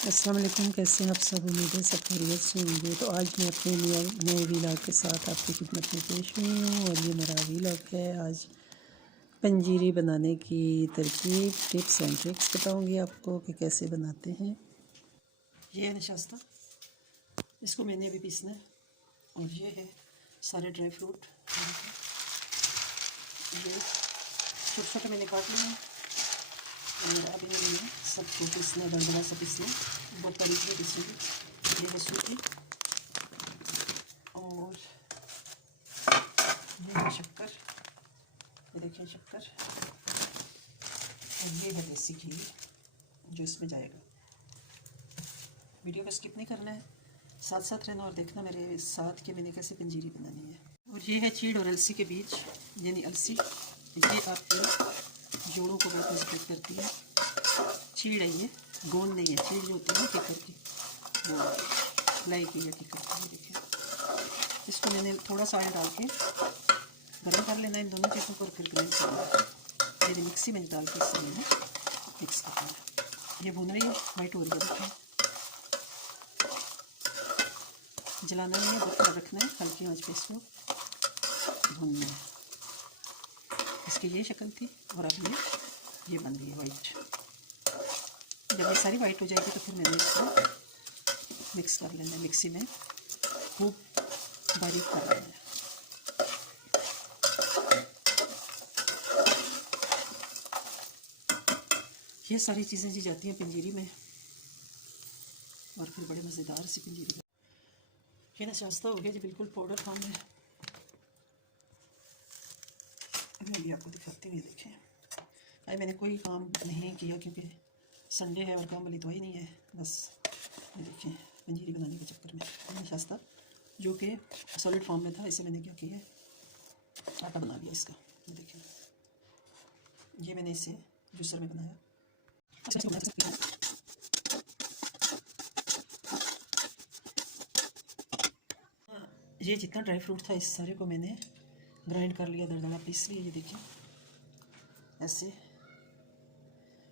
अस्सलाम वालेकुम। कैसे हैं आप सब? उम्मीद है सब खैरियत से होंगे। तो आज मैं अपने नए वीलॉग के साथ आपकी खिदमत में पेश हुई हूँ और ये मेरा वीलॉग है। आज पंजीरी बनाने की तरकीब, टिप्स एंड ट्रिक्स बताऊँगी आपको कि कैसे बनाते हैं। ये है नशास्ता, इसको मैंने अभी पीसना है। और ये है सारे ड्राई फ्रूट, ये छोटे छोटे मैंने काट लिए हैं और अभी मैंने सबको पीसना, दरदरा सा पीसना, बहुत बारीक में पीसूँगी। ये है सूजी और ये है शक्कर, ये देखिए शक्कर, और ये है देसी घी जो इसमें जाएगा। वीडियो को स्किप नहीं करना है, साथ साथ रहना और देखना मेरे साथ कि मैंने कैसे पंजीरी बनानी है। और ये है चीड़ और अलसी के बीज, यानी अलसी, ये आपके जोड़ों को बहुत मजबूत करती है। चीड़ है ये, गोंद नहीं है। चीड़ जो होती है ना टिकर की, वो लाई की या टिकर की। देखिए इसको मैंने थोड़ा सा ऑयल डाल के गर्म कर लेना इन दोनों चीज़ों को और फिर ग्राइंड करना। मेरी मिक्सी में डाल के इससे मैंने मिक्स करना है। ये भून रही है, वाइट हो रही है। देखिए जलाना नहीं है, बरकरार रखना है, हल्की आंच पे इसको भूनना है। इसकी ये शक्ल थी और अब ये बन गई है वाइट। जब ये सारी वाइट हो जाएगी तो फिर मैंने इसको मिक्स कर लेना है, मिक्सी में खूब बारीक कर लेना है। ये सारी चीज़ें जी जाती हैं पंजीरी में और फिर बड़े मज़ेदार सी पंजीरी। ये नशास्ता हो गया जी, बिल्कुल पाउडर फॉर्म है। मैं भी आपको दिखाती हूँ। ये देखें, आज मैंने कोई काम नहीं किया क्योंकि संडे है और काम वाली दवाई नहीं है। बस ये देखें पंजीरी बनाने के चक्कर में नशास्ता जो कि सॉलिड फॉर्म में था, इसे मैंने क्या किया है, आटा बना लिया इसका। ये देखें, ये मैंने इसे जूसर में बनाया। ये जितना ड्राई फ्रूट था इस सारे को मैंने ग्राइंड कर लिया, दरदरा पीस लिया। ये देखिए ऐसे,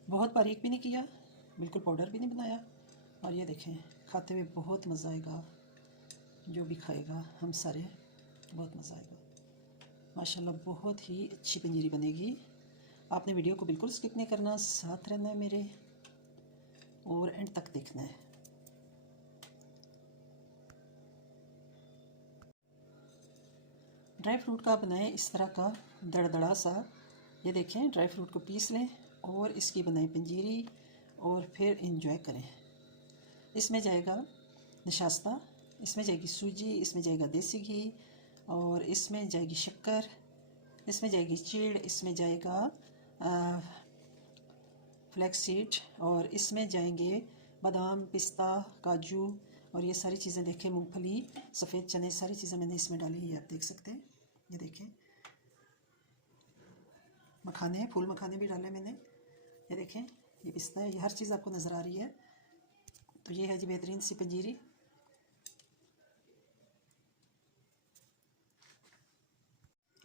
बहुत बारीक भी नहीं किया, बिल्कुल पाउडर भी नहीं बनाया। और ये देखें खाते हुए बहुत मज़ा आएगा, जो भी खाएगा हम सारे बहुत मज़ा आएगा। माशाल्लाह बहुत ही अच्छी पंजीरी बनेगी। आपने वीडियो को बिल्कुल स्किप नहीं करना, साथ रहना है मेरे और एंड तक देखना है। ड्राई फ्रूट का बनाएं इस तरह का दड़दड़ा सा। ये देखें ड्राई फ्रूट को पीस लें और इसकी बनाएं पंजीरी और फिर इंजॉय करें। इसमें जाएगा नशास्ता, इसमें जाएगी सूजी, इसमें जाएगा देसी घी, और इसमें जाएगी शक्कर, इसमें जाएगी चीड़, इसमें जाएगा फ्लैक्स सीड, और इसमें जाएंगे बादाम, पिस्ता, काजू, और ये सारी चीज़ें देखें, मूंगफली, सफ़ेद चने, सारी चीज़ें मैंने इसमें डाली है। आप देख सकते हैं, ये देखें मखाने, फूल मखाने भी डाले मैंने। ये देखें ये पिस्ता है, ये हर चीज़ आपको नज़र आ रही है। तो ये है जी बेहतरीन सी पंजीरी।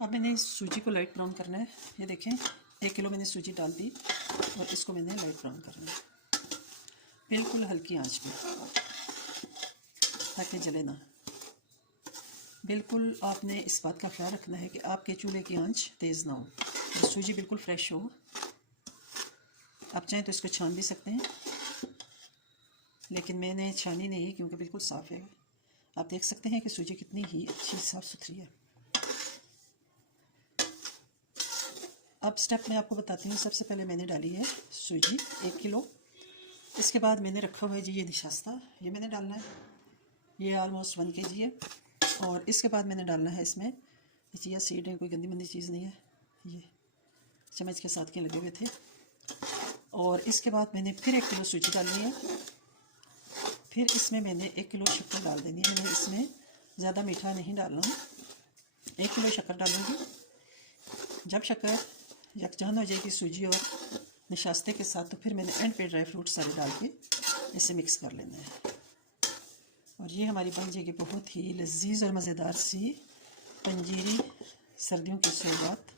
अब मैंने सूजी को लाइट ब्राउन करना है। ये देखें 1 किलो मैंने सूजी डाल दी और इसको मैंने लाइट ब्राउन करना है, बिल्कुल हल्की आंच पे, ताकि जले ना। बिल्कुल आपने इस बात का ख्याल रखना है कि आपके चूल्हे की आंच तेज़ ना हो, तो सूजी बिल्कुल फ्रेश हो। आप चाहें तो इसको छान भी सकते हैं, लेकिन मैंने छानी नहीं क्योंकि बिल्कुल साफ़ है। आप देख सकते हैं कि सूजी कितनी ही अच्छी साफ़ सुथरी है। अब स्टेप मैं आपको बताती हूँ। सबसे पहले मैंने डाली है सूजी 1 किलो। इसके बाद मैंने रखा हुआ है जी ये नशास्ता, ये मैंने डालना है, ये ऑलमोस्ट 1 kg है। और इसके बाद मैंने डालना है इसमें चिया सीड है, कोई गंदी मंदी चीज़ नहीं है, ये चम्मच के साथ के लगे हुए थे। और इसके बाद मैंने फिर 1 किलो सूजी डालनी है, फिर इसमें मैंने 1 किलो शक्कर डाल देनी है। मैं इसमें ज़्यादा मीठा नहीं डालना हूँ, 1 किलो शक्कर डालूँगी। जब शक्कर यकजान हो जाएगी सूजी और नशास्ते के साथ, तो फिर मैंने एंड पे ड्राई फ्रूट सारे डाल के इसे मिक्स कर लेना है। और ये हमारी बन जाएगी बहुत ही लजीज और मज़ेदार सी पंजीरी सर्दियों की सौगात।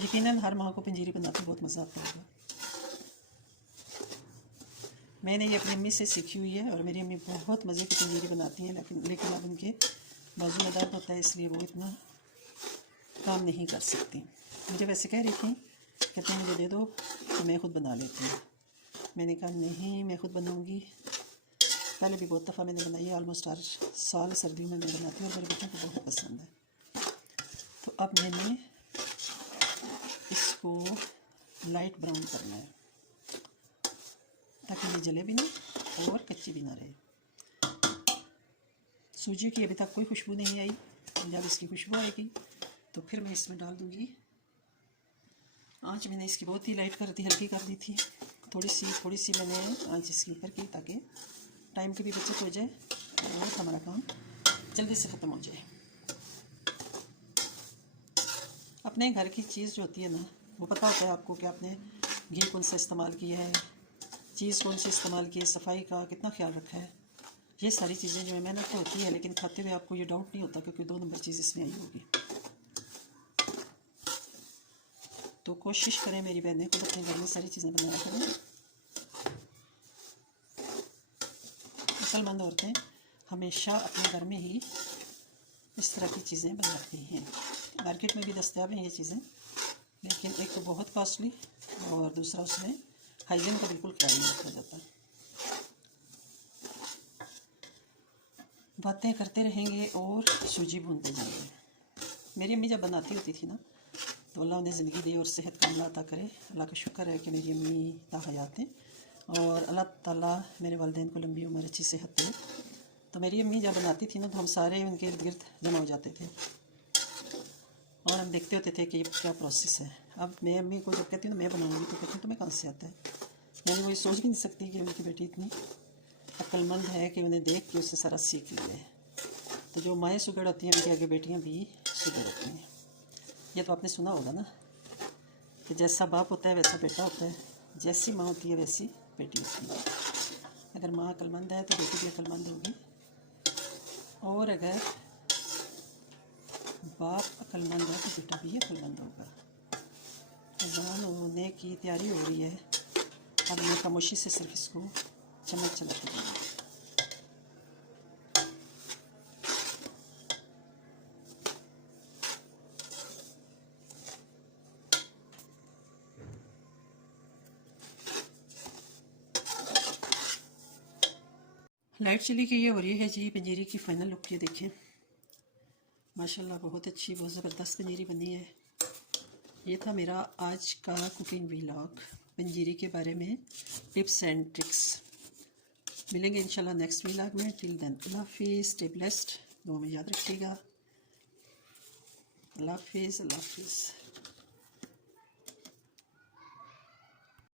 यकीनन हर माँ को पंजीरी बनाते बहुत मज़ा आता होगा। मैंने ये अपनी अम्मी से सीखी हुई है और मेरी अम्मी बहुत मज़े की पंजीरी बनाती हैं, लेकिन अब उनके बाजू में दर्द होता है इसलिए वो इतना काम नहीं कर सकती। मुझे वैसे कह रही थी, कहते हैं मुझे दे दो तो मैं ख़ुद बना लेती हूँ। मैंने कहा नहीं, मैं ख़ुद बनाऊँगी। पहले भी बहुत दफ़ा मैंने बनाई है, ऑलमोस्ट हर साल सर्दियों में मैं बनाती हूँ और मेरे बच्चों को बहुत पसंद है। तो अब मैंने इसको लाइट ब्राउन करना है ताकि ये जले भी नहीं और कच्ची भी ना रहे। सूजी की अभी तक कोई खुशबू नहीं आई, जब इसकी खुशबू आएगी तो फिर मैं इसमें डाल दूँगी। आँच मैंने इसकी बहुत ही लाइट कर दी, हल्की कर दी थी। थोड़ी सी मैंने आँच इसके ऊपर की ताकि टाइम की भी बचत हो जाए और हमारा काम जल्दी से ख़त्म हो जाए। अपने घर की चीज़ जो होती है ना, वो पता होता है आपको कि आपने घी कौन सा इस्तेमाल किया है, चीज़ कौन सी इस्तेमाल की है, सफाई का कितना ख्याल रखा है। ये सारी चीज़ें जो है मेहनत तो होती है, लेकिन खाते हुए आपको ये डाउट नहीं होता क्योंकि 2 नंबर चीज़ इसमें आई होगी। तो कोशिश करें मेरी बहनें को अपने घर में सारी चीज़ें बनाया करें। अक्लमंद औरतें हमेशा अपने घर में ही इस तरह की चीज़ें बनाती हैं। मार्केट में भी दस्तयाब हैं ये चीज़ें, लेकिन एक तो बहुत कॉस्टली और दूसरा उसमें हाइजीन का बिल्कुल ख्याल नहीं रखा जाता। बातें करते रहेंगे और सूजी भूनते जाएंगे। मेरी अम्मी जब बनाती होती थी ना, तो अल्लाह उन्हें ज़िंदगी दे और सेहत का अल्लाह अता करे। अल्लाह का शुक्र है कि मेरी अम्मी ताहयात हैं और अल्लाह ताला मेरे वालिदैन को लंबी उम्र, अच्छी सेहत दे। तो मेरी अम्मी जब बनाती थी ना, तो हम सारे उनके इर्द गिर्द जमा हो जाते थे और हम देखते होते थे कि ये क्या प्रोसेस है। अब मैं अम्मी को जब कहती हूँ मैं बनाऊँगी तो कहती हूँ तुम्हें कहाँ से आता है। मैंने वो ये सोच भी नहीं सकती कि उनकी बेटी इतनी अक्लमंद है कि उन्हें देख के उससे सारा सीख लिया है। तो जो माएँ सुगड़ होती हैं उनके आगे बेटियाँ भी सुगड़ होती हैं। ये तो आपने सुना होगा ना कि जैसा बाप होता है वैसा बेटा होता है, जैसी माँ होती है वैसी बेटी होती है। अगर माँ अक्लमंद है तो बेटी भी अक्लमंद होगी, और अगर बाप अक्लमंद है तो बेटा भी अक्लमंद होगा। अज़ान होने की तैयारी हो रही है, अब मैं खामोशी से सिर्फ इसको चम्मच चलाती हूँ। लाइट चली गई है और ये है जी पंजीरी की फ़ाइनल लुक। ये देखें माशाल्लाह बहुत अच्छी, बहुत ज़बरदस्त पंजीरी बनी है। ये था मेरा आज का कुकिंग व्लॉग पंजीरी के बारे में, टिप्स एंड ट्रिक्स। मिलेंगे इंशाल्लाह नेक्स्ट व्लॉग में। टिल देन अल्लाह हाफिज़, स्टे ब्लेस्ड, दुआ में याद रखिएगा। अल्लाह हाफिज़, अल्लाह हाफिज़।